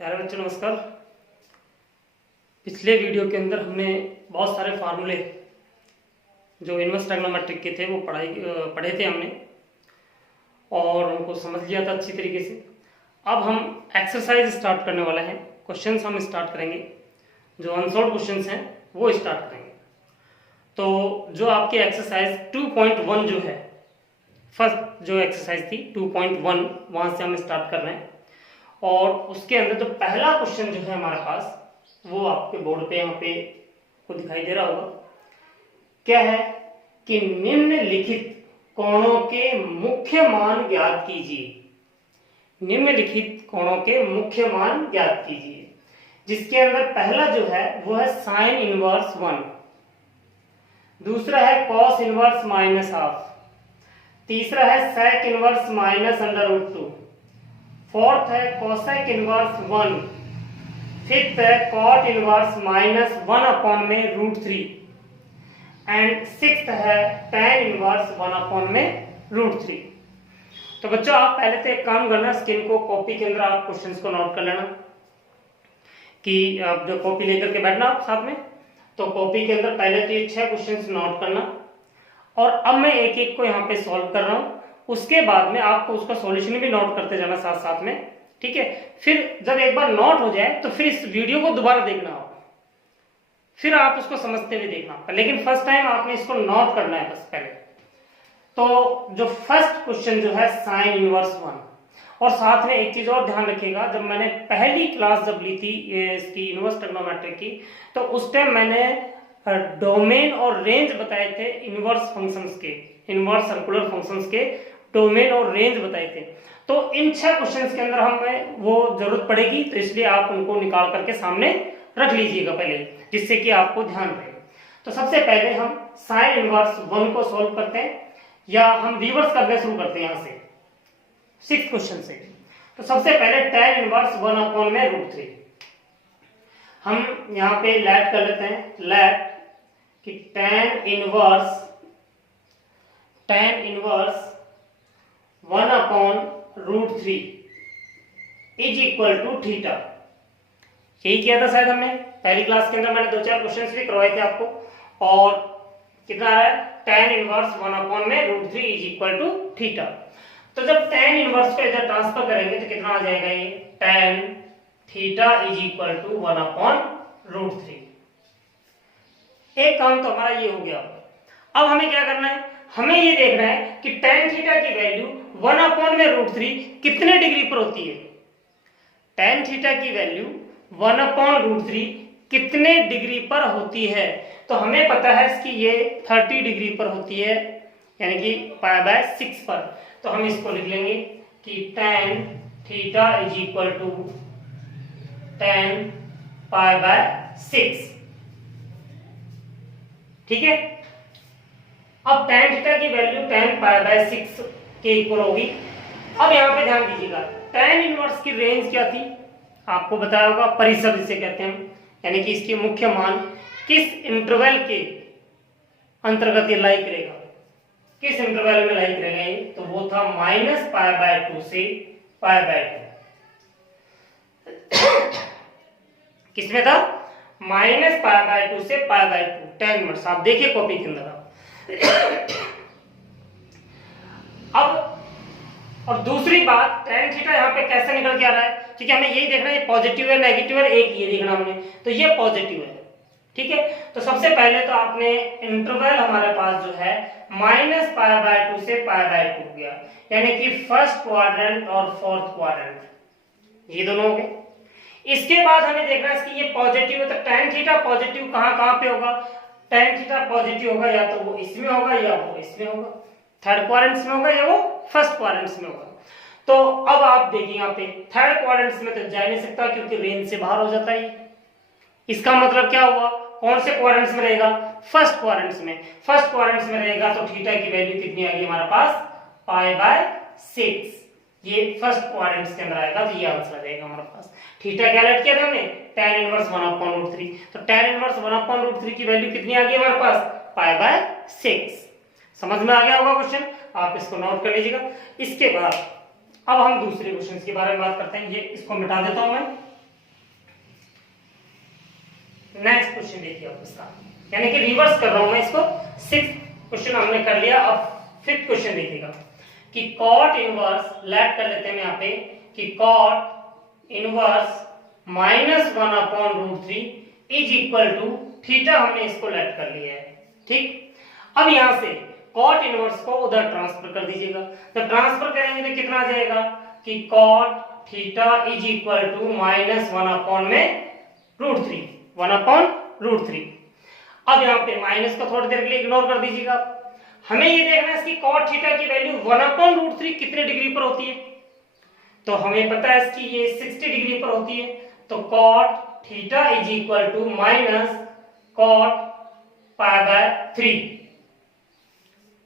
प्यारे बच्चों नमस्कार। पिछले वीडियो के अंदर हमने बहुत सारे फार्मूले जो इनवर्स ट्रिग्नोमेट्रिक के थे वो पढ़े थे हमने और उनको समझ लिया था अच्छी तरीके से। अब हम एक्सरसाइज स्टार्ट करने वाले हैं। क्वेश्चंस हम स्टार्ट करेंगे, जो अनसॉल्व क्वेश्चंस हैं वो स्टार्ट करेंगे। तो जो आपकी एक्सरसाइज 2.1 जो है, फर्स्ट जो एक्सरसाइज थी 2.1, वहां से हम स्टार्ट कर रहे हैं। और उसके अंदर जो पहला क्वेश्चन जो है हमारे पास, वो आपके बोर्ड पे यहाँ पे को दिखाई दे रहा होगा। क्या है कि निम्नलिखित कोणों के मुख्य मान ज्ञात कीजिए। निम्नलिखित कोणों के मुख्य मान ज्ञात कीजिए, जिसके अंदर पहला जो है वो है साइन इनवर्स 1, दूसरा है कॉस इनवर्स माइनस हाफ, तीसरा है sec inverse minus under root 2, fourth है कोसेक इनवर्स 1, फिफ्थ है कॉट इनवर्स माइनस 1 अपॉन में रूट 3 एंड सिक्स्थ है tan इनवर्स 1 अपॉन में रूट 3। तो बच्चों आप पहले से एक काम करना, स्क्रीन को कॉपी के अंदर आप क्वेश्चंस को नोट कर लेना कि आप जो कॉपी लेकर के बैठना आप साथ में। तो कॉपी के अंदर पहले तो ये 6 क्वेश्चंस नोट करना और अब मैं एक एक को यहाँ पे सॉल्व कर रहा हूँ। उसके बाद में आपको उसका सॉल्यूशन भी नोट करते जाना साथ साथ में, ठीक है। फिर जब एक बार नोट हो जाए तो फिर इस वीडियो को दोबारा देखना होगा, फिर आप उसको समझते हुए देखना, लेकिन फर्स्ट टाइम आपने इसको नोट करना है बस पहले। तो जो फर्स्ट क्वेश्चन जो है साइन इनवर्स 1, और साथ में एक चीज और ध्यान रखिएगा, जब मैंने पहली क्लास जब ली थी इसकी इनवर्स ट्रिग्नोमेट्रिक की, तो उस टाइम मैंने डोमेन और रेंज बताए थे इनवर्स फंक्शंस के, इनवर्स सर्कुलर फंक्शंस के डोमेन और रेंज बताए थे। तो इन 6 क्वेश्चंस के अंदर हमें वो जरूरत पड़ेगी, तो इसलिए आप उनको निकाल करके सामने रख लीजिएगा पहले, जिससे कि आपको ध्यान रहे। तो सबसे पहले हम साइन इनवर्स 1 को सॉल्व करते हैं, या हम रिवर्स करना शुरू करते हैं यहाँ से 6th क्वेश्चन से। तो सबसे पहले tan इनवर्स 1 अपॉन में रूट 3 हम यहाँ पे लेट कर लेते हैं। लेट कि tan inverse 1 upon root 3 is equal to theta. यही किया था शायद हमने पहली क्लास के अंदर, मैंने 2-4 क्वेश्चंस भी करवाए थे आपको। और कितना है tan इनवर्स 1 अपॉन में root 3 is equal to theta. तो जब tan इनवर्स को इधर ट्रांसफर करेंगे तो कितना आ जाएगा, ये tan theta is equal to 1 upon root 3। एक काम तो हमारा ये हो गया। अब हमें क्या करना है, हमें ये देखना है कि tan थीटा की वैल्यू 1 अपॉन में रूट 3 कितने डिग्री पर होती है। tan थीटा की वैल्यू 1 अपॉन रूट 3 कितने डिग्री पर होती है, तो हमें पता है इसकी ये 30 डिग्री पर होती है, यानी कि π/6 पर। तो हम इसको लिख लेंगे कि tan theta is equal to tan π/6, ठीक है। अब tan थीटा की वैल्यू tan π/6 के इक्वल होगी। अब यहाँ पे ध्यान दीजिएगा, tan इनवर्स की रेंज क्या थी, आपको बताया होगा, परिसर जिसे कहते हैं, यानी कि इसके मुख्य मान किस इंटरवल के अंतर्गत ये लाई करेगा, किस इंटरवल में लाई करेगा ये, तो वो था -π/2 से π/2। किसमें था, -π/2 से π/2 tan इनवर्स। आप देखिए कॉपी के अंदर अब और दूसरी बात, tan थीटा यहाँ पे कैसे निकल के आ रहा है, ठीक है। हमें यही देखना है पॉजिटिव है नेगेटिव है, एक ये देखना हमने, तो ये पॉजिटिव है, ठीक है। तो सबसे पहले तो आपने इंटरवल हमारे पास जो है -π/2 से π/2 हो गया, यानी कि फर्स्ट क्वाड्रेंट और फोर्थ क्वाड्रेंट, ये दोनों हो गए। इसके बाद हमें देखना है इसकी ये पॉजिटिव है, तो tan थीटा पॉजिटिव कहाँ पे होगा, tan थीटा पॉजिटिव होगा या तो वो इसमें होगा या वो इसमें होगा, थर्ड क्वाड्रेंट में होगा या वो फर्स्ट क्वाड्रेंट में होगा। तो अब आप देखिए यहाँ पे थर्ड क्वाड्रेंट में तो जा नहीं सकता, क्योंकि रेंज से बाहर हो जाता है। इसका मतलब क्या हुआ, कौन से क्वाड्रेंट में रहेगा, फर्स्ट क्वाड्रेंट में। फर्स्ट क्वाड्रेंट में रहेगा तो थीटा की वैल्यू कितनी आएगी हमारे पास, π/6। ये फर्स्ट क्वाड्रेंट के अंदर आएगा, तो ये आंसर आ जाएगा हमारे पास। थीटा क्या लेट किया था हमने, tan इनवर्स 1 अपॉन रूट 3, तो tan इनवर्स 1 अपॉन रूट 3 की वैल्यू कितनी आ गई हमारे पास, π/6। समझ में आ गया होगा क्वेश्चन, आप इसको नोट कर लीजिएगा। इसके बाद अब हम दूसरे क्वेश्चन के बारे में बात करते हैं। ये इसको मिटा देता हूं मैं, नेक्स्ट क्वेश्चन देखिए आप इसका, यानी कि रिवर्स कर रहा हूं मैं इसको। 6th क्वेश्चन हमने कर लिया, अब 5th क्वेश्चन देखिएगा कि कॉट इनवर्स, लेट कर लेते हैं यहाँ पे कि cot inverse -1/√3 is equal to theta, हमने इसको लेट कर लिया है। ठीक, अब यहां से कॉट इनवर्स को उधर ट्रांसफर कर दीजिएगा, तो ट्रांसफर करेंगे तो कितना आ जाएगा कि cot theta is equal to -1/√3। अब यहाँ पे माइनस को थोड़ी देर के लिए इग्नोर कर दीजिएगा। हमें ये देखना है इसकी कॉट थीटा की वैल्यू 1/√3 कितने डिग्री पर होती है, तो हमें पता है इसकी ये 60 डिग्री पर होती है, तो cot theta is equal to minus cot π/3।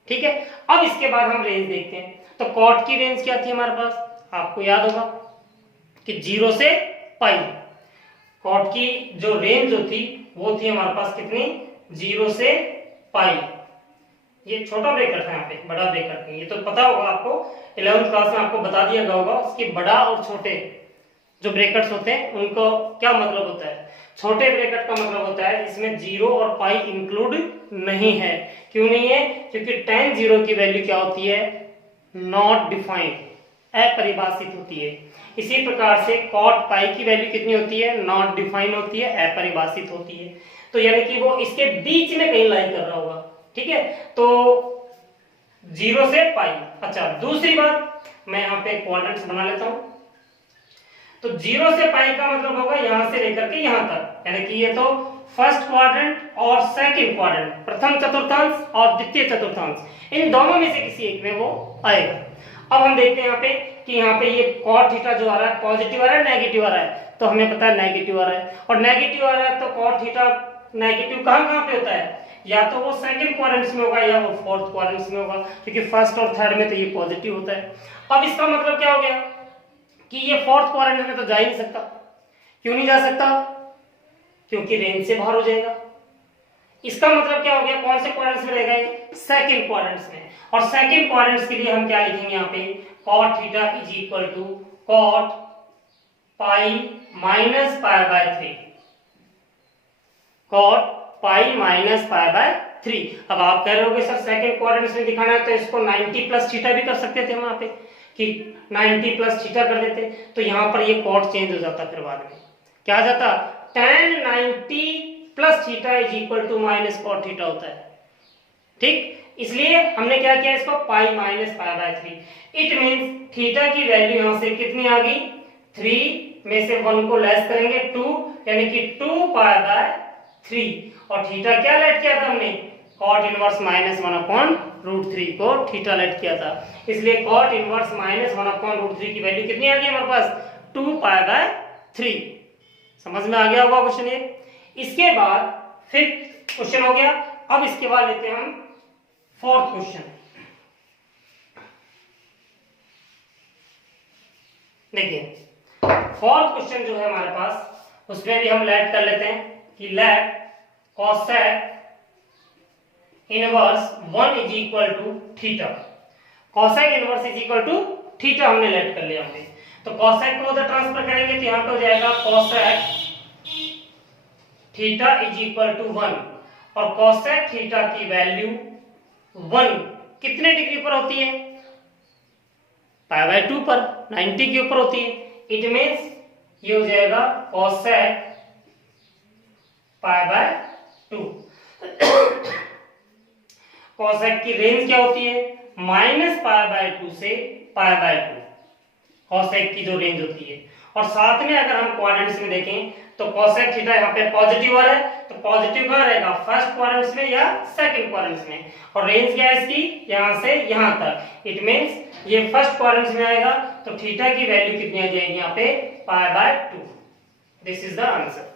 ठीक है, अब इसके बाद हम रेंज देखते हैं, तो कॉट की रेंज क्या थी हमारे पास, आपको याद होगा कि 0 से पाई। कॉट की जो रेंज जो थी वो थी हमारे पास कितनी, 0 से पाई। ये छोटा ब्रेकेट था, यहाँ पे बड़ा ब्रेकेट नहीं, ये तो पता होगा आपको, 11th क्लास में आपको बता दिया गया होगा उसके बड़ा और छोटे जो ब्रेकेट्स होते हैं उनको क्या मतलब होता है। छोटे ब्रेकेट का मतलब होता है इसमें 0 और पाई इंक्लूड नहीं है। क्यों नहीं है, क्योंकि tan 0 की वैल्यू क्या होती है, नॉट डिफाइंड, अपरिभाषित होती है। इसी प्रकार से cot पाई की वैल्यू कितनी होती है, नॉट डिफाइंड होती है, अपरिभाषित होती है। तो यानी कि वो इसके बीच में कहीं लाई कर रहा होगा। ठीक है, तो 0 से पाई। अच्छा, दूसरी बात मैं यहाँ पे क्वाड्रेंट्स बना लेता हूं, तो 0 से पाई का मतलब होगा यहां से लेकर के यहां तक, यानी कि ये तो फर्स्ट क्वाड्रेंट और सेकंड क्वाड्रेंट, प्रथम चतुर्थांश और द्वितीय चतुर्थांश, इन दोनों में से किसी एक में वो आएगा। अब हम देखते हैं यहाँ पे कि यहाँ पे ये कॉट थीटा जो आ रहा है पॉजिटिव आ रहा है नेगेटिव आ रहा है, तो हमें पता है नेगेटिव आ रहा है, और नेगेटिव आ रहा है तो कॉट थीटा नेगेटिव कहां पे होता है, या तो वो सेकंड क्वाड्रेंट में होगा या वो फोर्थ क्वाड्रेंट में होगा, क्योंकि फर्स्ट और थर्ड में तो ये पॉजिटिव होता है। अब इसका मतलब क्या हो गया कि ये फोर्थ क्वाड्रेंट में तो जा ही नहीं सकता। क्यों नहीं जा सकता, क्योंकि रेंज से बाहर हो जाएगा। इसका मतलब क्या हो गया, कौन से क्वाड्रेंट्स में रहेगा ये, सेकंड क्वाड्रेंट्स में। और सेकंड क्वाड्रेंट्स के लिए हम क्या लिखेंगे यहाँ पे, cot theta is equal to cot pi minus π/3, cot pi minus π/3। अब आप कह रहे होगे सर सेकंड क्वाड्रेंट्स में दिखाना है तो इसको 90 प्लस थीटा भी कर सकते थे हम यहाँ पे, कि 90 प्लस थीटा कर देते, तो यहाँ पर ये cot चेंज हो जाता, फिर बाद में क्या आ जाता, tan 90 plus theta is equal to minus cot theta होता है। ठीक, इसलिए हमने क्या किया, इसको pi minus π/3। It means theta की वैल्यू यहां से कितनी आ गई, 3 में से 1 को लेस करेंगे 2, यानी कि 2π/3। और थीटा क्या लेट किया था हमने, cot इनवर्स -1/√3 को थीटा लेट किया था, इसलिए cot इनवर्स -1/√3 की वैल्यू कितनी आ गई हमारे पास, 2π/3। समझ में आ गया होगा क्वेश्चन ये। इसके बाद 5th क्वेश्चन हो गया। अब इसके बाद लेते हैं हम 4th क्वेश्चन। देखिए 4th क्वेश्चन जो है हमारे पास, उसमें भी हम लेट कर लेते हैं कि let cosec inverse 1 is equal to theta. cosec inverse is equal to theta हमने लेट कर लिया हमने, तो cosec को उधर ट्रांसफर करेंगे तो यहां पे हो जाएगा cosec theta is equal to 1, और cosec थीटा की वैल्यू 1 कितने डिग्री पर होती है, π/2 पर, 90 के ऊपर होती है। इट मींस ये हो जाएगा cosec π/2। cosec की रेंज क्या होती है, -π/2 से π/2, cosec की जो रेंज होती है। और साथ में अगर हम क्वाड्रेंट्स में देखें तो cosec थीटा यहाँ पे पॉजिटिव आ रहा है, तो पॉजिटिव कहाँ रहेगा, फर्स्ट क्वाड्रेंट्स में या सेकंड क्वाड्रेंट्स में, और रेंज क्या है इसकी, यहां से यहां तक। इट मींस ये फर्स्ट क्वाड्रेंट्स में आएगा, तो थीटा की वैल्यू कितनी आ जाएगी यहाँ पे, π/2। This is the answer.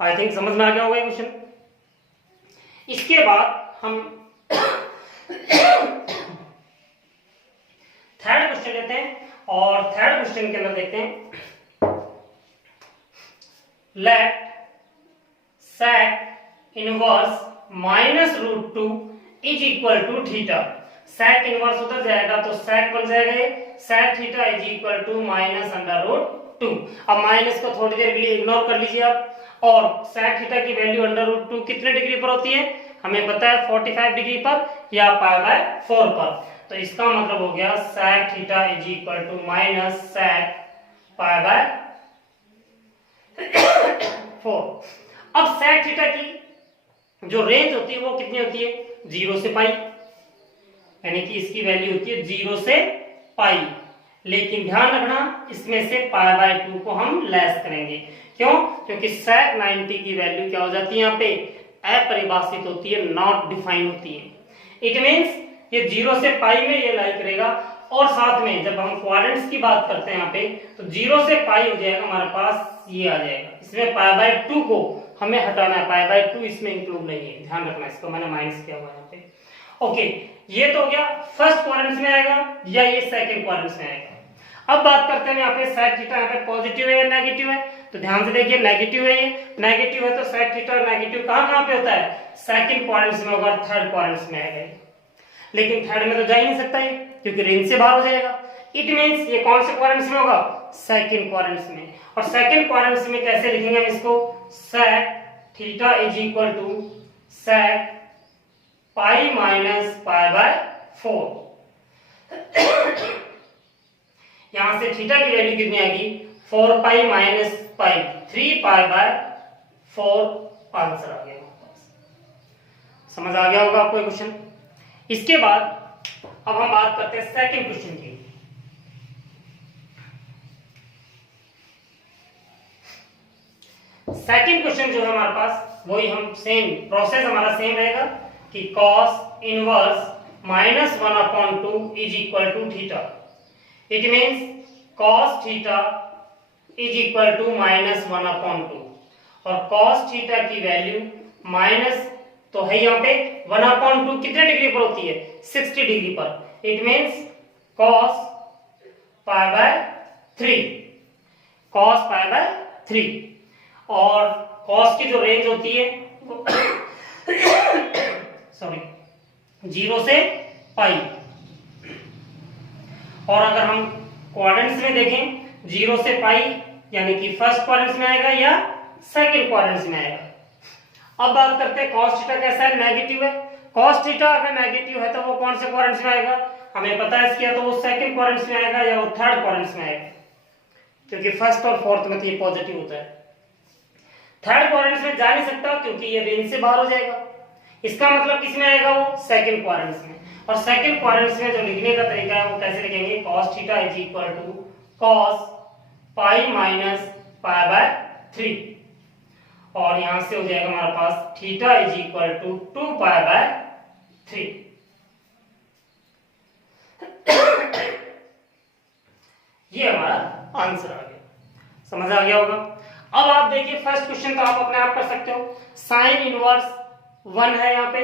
I think समझ में आ गया होगा क्वेश्चन। इसके बाद हम थर्ड क्वेश्चन लेते हैं, और थर्ड क्वेश्चन के अंदर देखते हैं let sec inverse -√2 is equal to theta. sec inverse उधर जाएगा तो sec बन जाएगा ये, sec theta is equal to -√2। अब माइनस को थोड़ी देर के लिए इग्नोर कर लीजिए आप, और sec थीटा की वैल्यू √2 कितने डिग्री पर होती है, हमें पता है 45 डिग्री पर या π/4 पर। तो इसका मतलब हो गया sec theta is equal to minus sec π/4। अब sec थीटा की जो रेंज होती है वो कितनी होती है, 0 से पाई, यानी कि इसकी वैल्यू होती है 0 से पाई। लेकिन ध्यान रखना इसमें से π/2 को हम लेस करेंगे, क्यों, क्योंकि sec 90 की वैल्यू क्या हो जाती है, यहाँ पे अपरिभाषित होती है, नॉट डिफाइन होती है। इट मींस ये 0 से पाई में ये लाई करेगा, और साथ में जब हम क्वाड्रेंट्स की बात करते हैं यहाँ पे, तो 0 से पाई हो जाएगा हमारे पास, ये आ जाएगा। इसमें π/2 को हमें हटाना है, π/2 इसमें इंक्लूड नहीं है, ध्यान रखना, इसको मैंने माइनस किया हुआ है यहाँ पे। ओके, ये तो हो गया फर्स्ट क्वाड्रेंट में आएगा या ये सेकंड क्वाड्रेंट में आएगा। अब बात करते हैं यहाँ पे sec थीटा यहाँ पे पॉजिटिव है या नेगेटिव है, तो ध्यान से देखिए नेगेटिव है, ये नेगेटिव है तो sec थीटा नेगेटिव कहाँ पे होता है, सेकंड क्वाड्रेंट में होगा, थर्ड क्वाड्रेंट में आएगा। लेकिन थर्ड में तो जा ही नहीं सकता ये, क्योंकि रेंज से बाहर हो जाएगा। इट मींस ये कौन से क्वाड्रेंट में होगा, सेकंड क्वाड्रेंट में। और सेकंड क्वाड्रेंट में कैसे लिखेंगे हम इसको, sec theta is equal to sec pi minus π/4। यहां से थीटा की वैल्यू कितनी आएगी, 4 पाई माइनस पाई, 3 π/4 आंसर आ गया। समझ आ गया होगा आपको क्वेश्चन। इसके बाद अब हम बात करते हैं सेकंड क्वेश्चन की। सेकंड क्वेश्चन जो है हमारे पास, वही हम सेम प्रोसेस हमारा सेम रहेगा कि cos inverse -1/2 is equal to theta. It means cos theta is equal to -1/2, और cos थीटा की वैल्यू माइनस तो है यहाँ पे 1/2 कितने डिग्री पर होती है, 60 डिग्री पर। इट मींस cos π/3, cos π/3, और cos की जो रेंज होती है सॉरी 0 से पाई। और अगर हम क्वाड्रेंट्स में देखें 0 से पाई, यानी कि फर्स्ट क्वाड्रेंट में आएगा या सेकंड क्वाड्रेंट में आएगा। अब बात करते हैं cos थीटा कैसा है, नेगेटिव है। cos थीटा अगर नेगेटिव है तो वो कौन से क्वाड्रेंट में आएगा, हमें पता है इसकी, या तो वो सेकंड क्वाड्रेंट में आएगा या वो थर्ड क्वाड्रेंट में आएगा, क्योंकि फर्स्ट और फोर्थ में तो ये पॉजिटिव होता है। थर्ड क्वाड्रेंट में जा नहीं सकता क्योंकि ये रेंज से बाहर हो जाएगा। इसका मतलब किसमें आएगा, वो सेकंड क्वाड्रेंट में। और सेकंड क्वाड्रेंट में जो लिखने का तरीका है वो कैसे लिखेंगे, cos theta is equal to cos pi minus π/3, और यहां से हो जाएगा हमारे पास थीटा इज इक्वल टू 2 π/3। ये हमारा आंसर आ गया, समझ आ गया होगा। अब आप देखिए फर्स्ट क्वेश्चन तो आप अपने आप कर सकते हो, साइन इनवर्स 1 है यहाँ पे,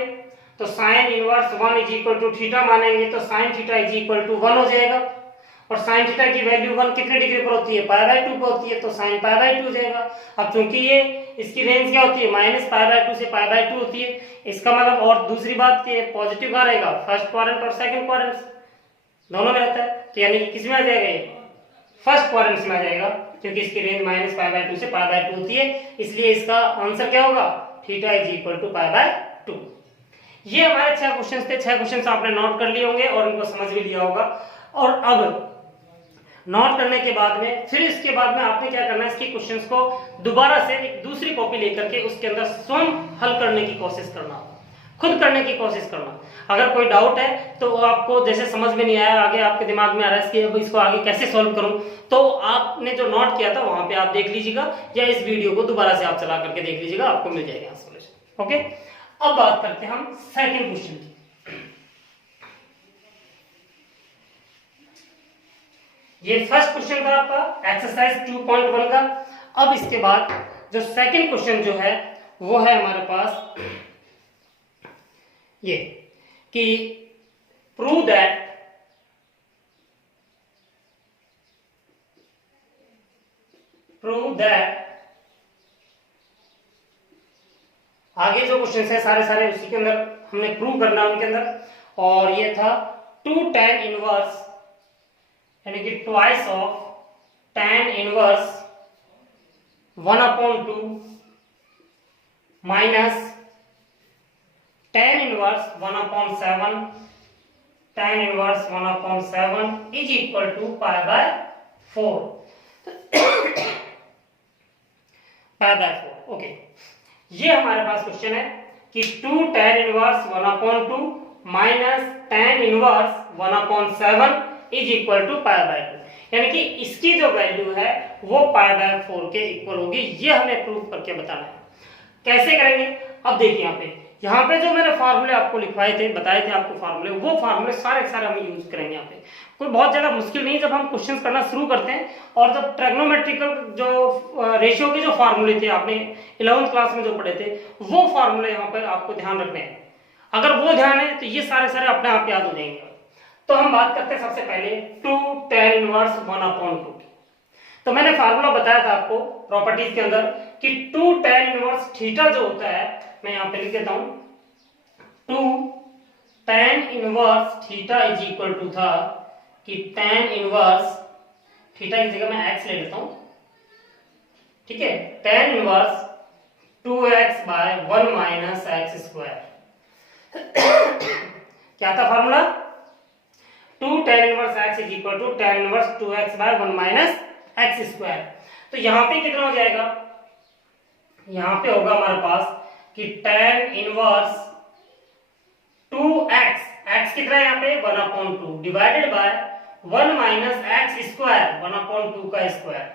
तो sine inverse 1 is equal to theta मानेंगे तो sine theta is equal to 1 हो जाएगा। और साइन थीटा की वैल्यू 1 कितने डिग्री पर होती है, π/2 पर होती है, तो साइन π/2 हो जाएगा। अब चूंकि ये इसकी रेंज क्या होती है, -π/2 से π/2 होती है, इसका मतलब, और दूसरी बात कि पॉजिटिव कहाँ रहेगा, फर्स्ट क्वाड्रेंट और सेकंड क्वाड्रेंट दोनों में रहता है, तो यानी कि किसमें आ जाएगा, ये फर्स्ट क्वाड्रेंट में आ जाएगा, क्योंकि इसकी रेंज -π/2 से π/2 होती है। इसलिए इसका आंसर क्या होगा, थीटा इज इक्वल टू π/2। ये हमारे 6 क्वेश्चंस थे। 6 क्वेश्चंस आपने नोट कर लिए होंगे और उनको समझ भी लिया होगा। और अब नोट करने के बाद में फिर इसके बाद में आपने क्या करना है, इसके क्वेश्चंस को दोबारा से एक दूसरी कॉपी लेकर के उसके अंदर स्वयं हल करने की कोशिश करना, खुद करने की कोशिश करना। अगर कोई डाउट है तो आपको जैसे समझ में नहीं आया, आगे आपके दिमाग में आ रहा है कि अब इसको आगे कैसे सॉल्व करूं, तो आपने जो नोट किया था वहां पे आप देख लीजिएगा, या इस वीडियो को दोबारा से आप चला करके देख लीजिएगा, आपको मिल जाएगा सॉल्यूशन। ओके, अब बात करते हैं हम सेकंड क्वेश्चन की। ये फर्स्ट क्वेश्चन था आपका एक्सरसाइज 2.1 का। अब इसके बाद जो सेकंड क्वेश्चन जो है वो है हमारे पास ये कि प्रूव दैट आगे जो क्वेश्चन है सारे उसी के अंदर हमने प्रूव करना उनके अंदर। और ये था 2 tan इनवर्स यानी कि twice of tan inverse 1/2 minus tan inverse 1/7 tan inverse 1/7 is equal to π/4 π/4। Okay, ये हमारे पास क्वेश्चन है कि 2 tan inverse 1/2 minus tan inverse 1/7 is equal to π/2, यानी कि इसकी जो वैल्यू है वो π/4 के इक्वल होगी। ये हमें प्रूफ करके बताना है। कैसे करेंगे? अब देखिए यहाँ पे जो मैंने फार्मूले आपको लिखवाए थे, बताए थे आपको फार्मूले, वो फार्मूले सारे सारे हम यूज करेंगे। यहाँ पे कोई बहुत ज्यादा मुश्किल नहीं। जब हम क्वेश्चन करना शुरू करते हैं और जब ट्रिग्नोमेट्रिकल जो रेशियो के जो फार्मूले थे आपने 11th क्लास में जो पढ़े थे, वो फार्मूले यहाँ पर आपको ध्यान रखने हैं। अगर वो ध्यान है तो ये सारे सारे अपने आप याद हो जाएंगे। तो हम बात करते हैं सबसे पहले 2 tan इनवर्स 1/2 की। तो मैंने फार्मूला बताया था आपको प्रॉपर्टीज के अंदर कि 2 tan इनवर्स थीटा जो होता है, मैं यहाँ पे लिख देता हूं, 2 tan inverse theta is equal to था कि tan इनवर्स थीटा की जगह मैं x ले लेता हूं, ठीक है, tan inverse 2x/1 minus x square. क्या था formula? 2 tan inverse x is equal to tan inverse 2x/1 minus x square. तो यहाँ पे कितना हो जाएगा? यहाँ पे होगा हमारे पास कि tan इनवर्स 2x, x कितना है यहाँ पे 1/2 divided by 1 minus x square 1/2 का स्क्वायर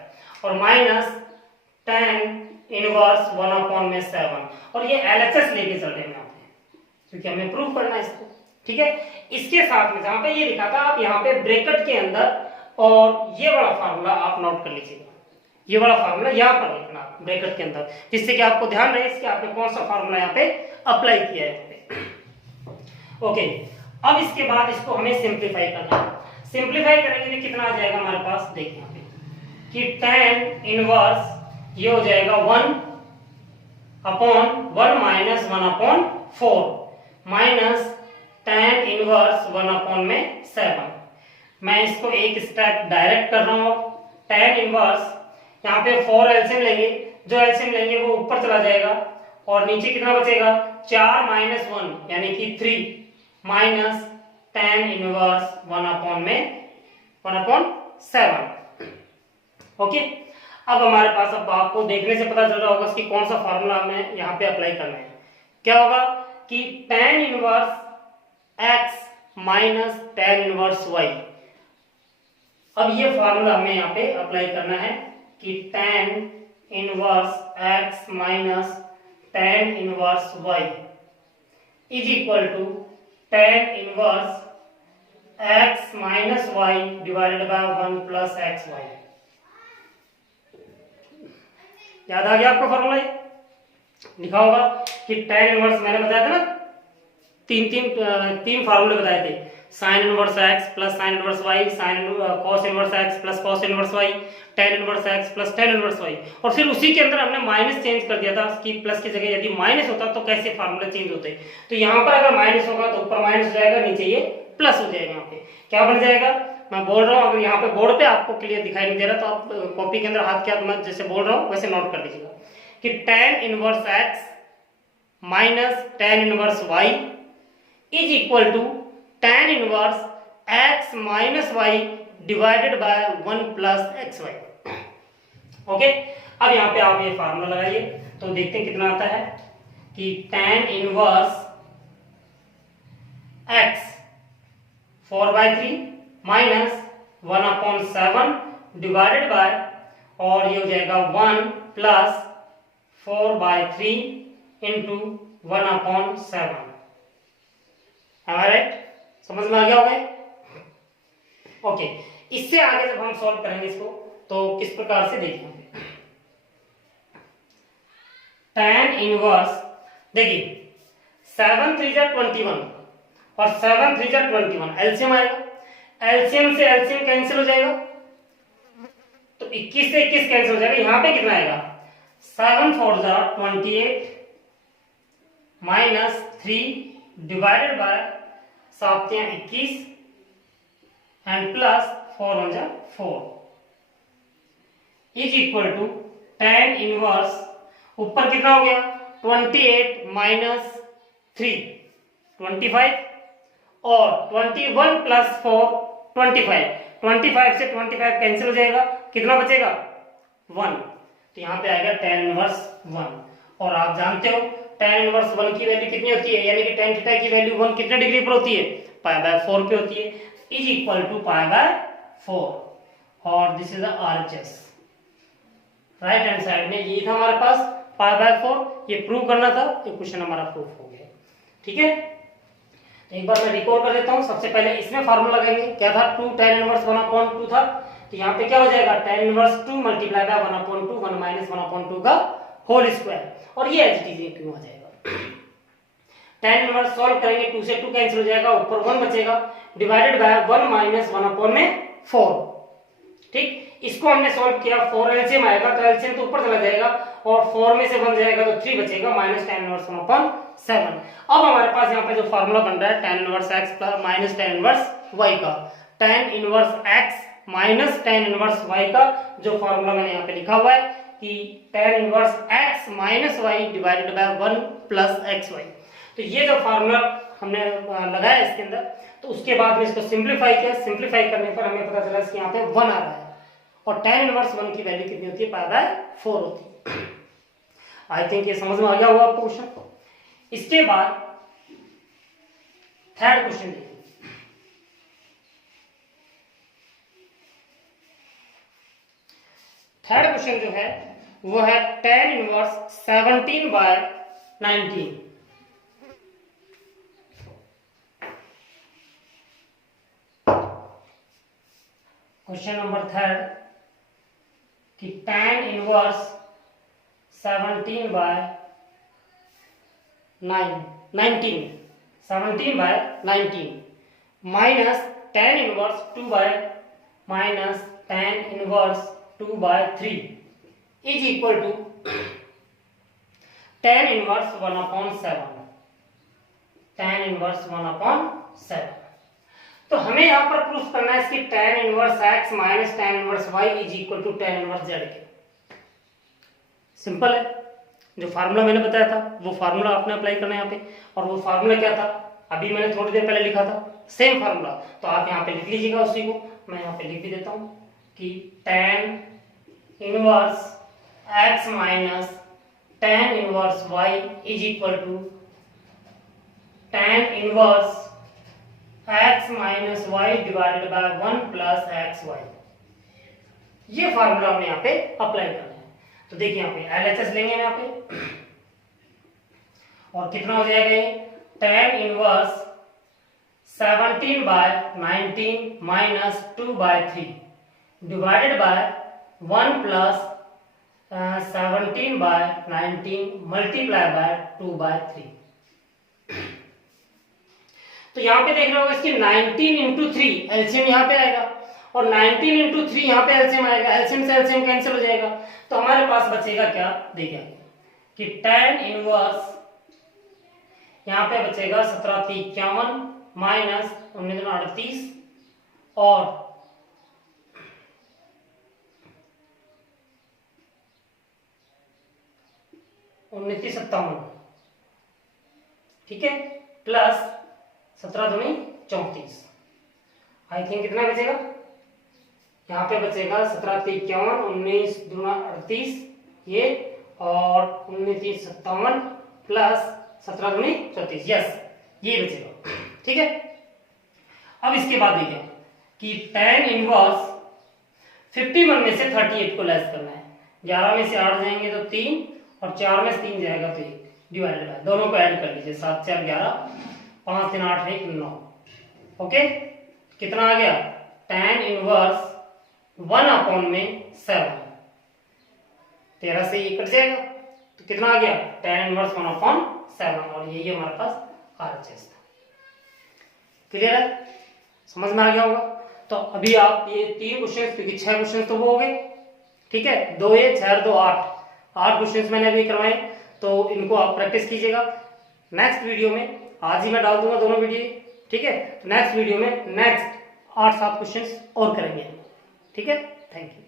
और माइनस tan इनवर्स 1/7। और ये LHS लेके चल रहे हैं यहाँ पे क्योंकि हमें प्रूव करना है इसको, ठीक है। इसके साथ में जहां पे ये लिखा था आप यहाँ पे ब्रैकेट के अंदर और ये वाला फार्मूला आप नोट कर लीजिएगा। ये वाला फार्मूला यहाँ पर लिखना ब्रैकेट के अंदर, जिससे कि आपको ध्यान रहे कि आपने कौन सा फार्मूला यहाँ पे अप्लाई किया है। ओके, अब इसके बाद इसको हमें सिंप्लीफाई करना है। सिंप्लीफाई करेंगे तो कितना आ जाएगा हमारे पास? देखिए यहाँ पे कि tan इनवर्स ये हो जाएगा 1/1 माइनस 1/4 माइनस tan इनवर्स 1/7। मैं इसको एक स्टेप डायरेक्ट कर रहा हूं। tan इनवर्स यहाँ पे 4 एलसीएम लेंगे, जो एलसीएम लेंगे वो ऊपर चला जाएगा और नीचे कितना बचेगा? 4 माइनस 1 यानी कि 3 माइनस tan इनवर्स 1/7। ओके, अब हमारे पास, अब आपको देखने से पता चल रहा होगा कि कौन सा फार्मूला हमें यहाँ पे अप्लाई करना है। क्या होगा कि tan inverse x minus tan inverse y। अब ये फार्मूला हमें यहाँ पे अप्लाई करना है कि tan inverse x minus tan inverse y is equal to tan inverse x minus y divided by 1 plus x y. याद आ गया आपको फार्मूला? लिखा होगा कि tan इनवर्स, मैंने बताया था ना, तीन फार्मूले बताए थे, sine inverse x plus sine inverse y, sine cos inverse x plus cos inverse y, tan inverse x plus tan inverse y। और फिर उसी के अंदर हमने माइनस चेंज कर दिया था कि प्लस की जगह यदि माइनस होता तो कैसे फार्मूले चेंज होते। तो यहाँ पर अगर माइनस होगा तो ऊपर माइनस हो जाएगा, नीचे ये प्लस हो जाएगा। यहाँ पे क्या बन जाएगा? मैं बोल रहा हूँ, अगर यहाँ पे बोर्ड पे आपको क्लियर दिखाई नहीं दे रहा तो आप कॉपी के अंदर हाथ के हाथ मैं जैसे बोल रहा हूँ वैसे नोट कर लीजिएगा कि tan inverse x minus tan inverse y is equal to tan inverse x minus y divided by 1 plus x y. Okay, अब यहाँ पे आप ये फार्मूला लगाइए तो देखते हैं कितना आता है कि tan inverse x 4/3 minus 1/7 divided by, और ये हो जाएगा 1 प्लस 4/3 इंटू 1/7। राइट, समझ में आ गया होगा? ओके, इससे आगे जब हम सॉल्व करेंगे इसको तो किस प्रकार से देखिए। tan इनवर्स, देखिए 7 3 जा 21 और 7 3 जा 21, एलसीएम आएगा, एलसीएम से एलसीएम कैंसिल हो जाएगा तो 21 से 21 कैंसिल हो जाएगा। यहां पे कितना आएगा? 7 4 जा 28 minus 3 divided by 7 21 and plus 4 1 जा 4 is equal to tan inverse, ऊपर कितना हो गया 28 माइनस 3 25 और 21 प्लस 4 25। 25 से 25 कैंसिल हो जाएगा, कितना बचेगा 1, तो यहाँ पे आएगा tan इनवर्स 1। और आप जानते हो tan इनवर्स 1 की वैल्यू कितनी होती है, यानी कि tan थीटा की वैल्यू 1 कितने डिग्री पर होती है, π/4 पे होती है, इज इक्वल टू π/4 और this is the RHS। Right hand side में ये था हमारे पास π/4, ये प्रूव करना था, ये क्वेश्चन हमारा प्रूफ हो गया। ठीक है, एक बार मैं रिकॉर्ड कर देता हूं। सबसे पहले इसमें फार्मूला लगाएंगे, क्या था 2 tan इनवर्स 1/2 था, तो यहाँ पे क्या हो जाएगा tan inverse 2 multiply by 1/2 1 minus 1/2 का होल स्क्वायर, और ये एज इट इज क्यों आ जाएगा। tan इनवर्स सॉल्व करेंगे, 2 से 2 कैंसिल हो जाएगा, ऊपर 1 बचेगा, डिवाइडेड बाय 1 माइनस 1/4। ठीक, इसको हमने सॉल्व किया, 4 एलसीएम आएगा तो एलसीएम तो ऊपर चला जाएगा और 4 में से 1 जाएगा तो 3 बचेगा माइनस tan इनवर्स 1/7। अब हमारे पास यहाँ पे जो फार्मूला बन रहा है tan inverse x minus tan inverse y का, tan inverse x minus tan inverse y का जो फार्मूला मैंने यहाँ पे लिखा हुआ है कि tan inverse x minus y divided by 1 plus xy, तो ये जो फार्मूला हमने लगाया इसके अंदर, तो उसके बाद में इसको सिंप्लीफाई किया, सिंप्लीफाई करने पर हमें पता चला कि यहाँ पे 1 आ रहा है और tan इनवर्स 1 की वैल्यू कितनी होती है, π/4 होती है। आई थिंक ये समझ में आ गया होगा आपको क्वेश्चन। इसके बाद थर्ड क्वेश्चन देखिए, थर्ड क्वेश्चन जो है वो है tan inverse 17/19। Question number third कि tan inverse 17/19 minus tan inverse 2/3 is equal to tan inverse 1/7। tan inverse 1/7, तो हमें यहां पर प्रूफ करना है इसकी tan inverse x minus tan inverse y is equal to tan inverse z के। Simple है, जो फार्मूला मैंने बताया था वो फार्मूला आपने अप्लाई करना है यहाँ पे, और वो फार्मूला क्या था अभी मैंने थोड़ी देर पहले लिखा था, सेम फार्मूला, तो आप यहाँ पे लिख लीजिएगा उसी को, मैं यहाँ पे लिख भी देता हूँ कि tan inverse x minus tan inverse y is equal to tan inverse x minus y divided by 1 plus xy। ये फार्मूला हमने यहाँ पे अप्लाई करना है। तो देखिए यहाँ पे LHS लेंगे यहाँ पे, और कितना हो जाएगा ये tan inverse 17/19 minus 2/3 divided by 1 plus 17/19 multiply by 2/3। तो यहाँ पे देख रहे हो इसकी 19 इंटू 3 एलसीएम यहाँ पे आएगा, और 19 इंटू 3 यहाँ पे एलसीएम आएगा, एलसीएम से एलसीएम कैंसिल हो जाएगा, तो हमारे पास बचेगा क्या, देखिए कि tan इनवर्स यहाँ पे बचेगा 17/3 माइनस 19/38 और 19/57, ठीक है, प्लस 17×2 = 34। आई थिंक कितना बचेगा, यहाँ पे बचेगा 17/3 19×2 ये, और 19/57 प्लस 17×34, यस ये बचेगा। ठीक है, अब इसके बाद देखिए कि tan इनवर्स 51 में से 38 को लेस करना है, 11 में से 8 जाएंगे तो 3 और 4 में से 3 जाएगा तो 1 डिवाइडेड बाय, दोनों को ऐड कर लीजिए, 7 4 11 5 3 8 1 9। ओके, कितना आ गया tan इनवर्स 1/7, 13 से ये कट जाएगा तो कितना आ गया tan इनवर्स 1/7, और यही हमारे पास RHS था। क्लियर है, समझ में आ गया होगा। तो अभी आप ये 3 क्वेश्चन, क्योंकि 6 क्वेश्चन तो वो हो गए, ठीक है, 2 ये 6 2 8 क्वेश्चन मैंने अभी करवाए, तो इनको आप प्रैक्टिस कीजिएगा। नेक्स्ट वीडियो में आज ही मैं डाल दूंगा दोनों वीडियो, ठीक है, नेक्स्ट वीडियो में नेक्स्ट 8 7 क्वेश्चन और करेंगे, ठीक है। Thank you.